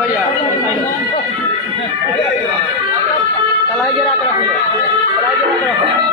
भैया तलाई गिरा कर रखिए, तलाई गिरा कर रखिए।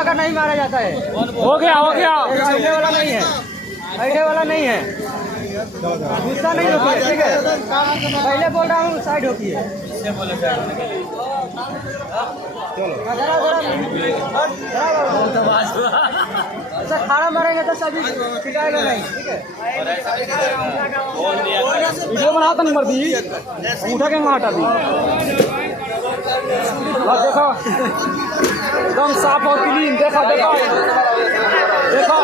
का नहीं मारा जाता है। हो गया ऐठे वाला नहीं है, ऐठे वाला नहीं है। गुस्सा नहीं होती है, ठीक है। पहले बोल रहा हूँ साइड होती है। अच्छा खाना मारेंगे तो सभी शिकायत नहीं, ठीक है। वीडियो बनाता नहीं मर्दी उठा के वहाँ हटा दी। देखो एकदम साफ और क्लीन, देखो देखो देखो